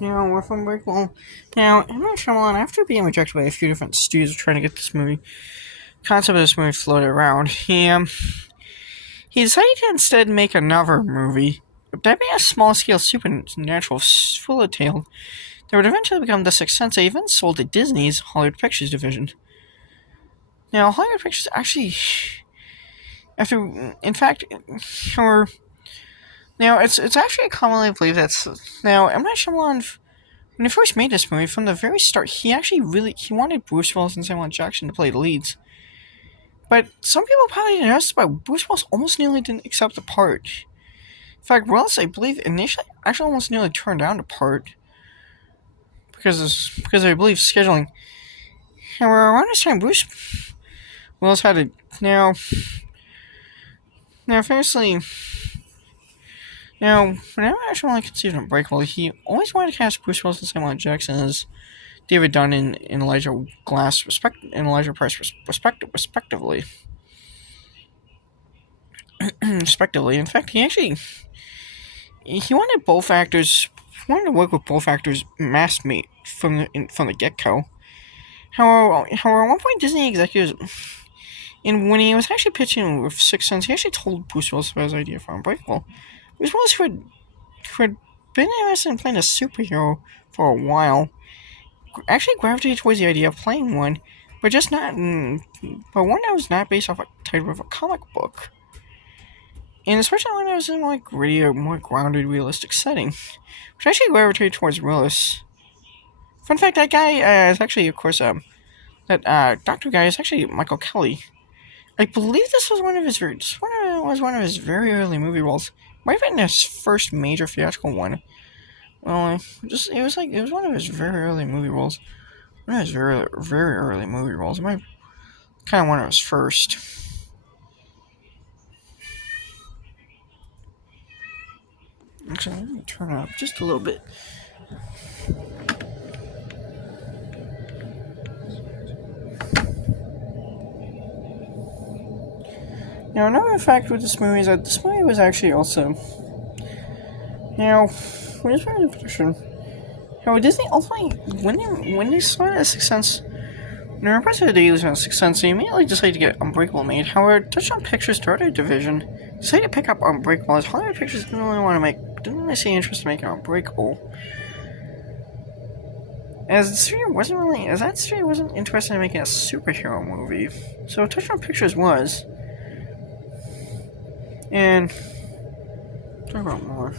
with Unbreakable. Now, M. Night Shyamalan, after being rejected by a few different studios trying to get this movie, concept of this movie floated around, he decided to instead make another movie, that being a small-scale supernatural thriller tale that would eventually become the success they even sold to Disney's Hollywood Pictures division. Now, Hollywood Pictures actually, in fact, or now it's actually commonly believed now M. Night Shyamalan, when he first made this movie, from the very start, he wanted Bruce Willis and Samuel L. Jackson to play the leads. But some people probably didn't notice, but Bruce Willis almost nearly didn't accept the part. In fact, Willis, I believe, initially actually almost nearly turned down the part because I believe scheduling. However, around this time, Bruce Willis had a famously. Now, whenever Ashton conceived Unbreakable, he always wanted to cast Bruce Willis and Samuel L. Jackson as David Dunn and Elijah Glass, Elijah Price, respectively. Respectively, in fact, he wanted both actors. Wanted to work with both actors, mass mate from the get-go. However, at one point, Disney executives, and when he was actually pitching with Sixth Sense, he actually told Bruce Willis about his idea for Unbreakable. Bruce Willis, who had been interested in playing a superhero for a while, actually gravitated towards the idea of playing one, but one that was not based off a type of a comic book. And especially one that was in a grittier, more grounded, realistic setting, which actually gravitated towards Willis. Fun fact, that guy is actually, of course, that doctor guy is actually Michael Kelly. I believe this was one of his very early movie roles. Might have been his first major theatrical one. Well, it was one of his very early movie roles. One of his very early movie roles. It might kind of one of his first. Actually, let me turn it up just a little bit. Now, another fact with this movie is that this movie was actually also. Now, when this movie was production, Disney ultimately, when they started Sixth Sense, when the requested the use of Sixth Sense, they immediately decided to get Unbreakable made. However, Touchdown Pictures, their other division, decided to pick up Unbreakable, as Hollywood Pictures didn't really see interest in making Unbreakable. As that studio wasn't interested in making a superhero movie, so Touchdown Pictures was. And talk about more.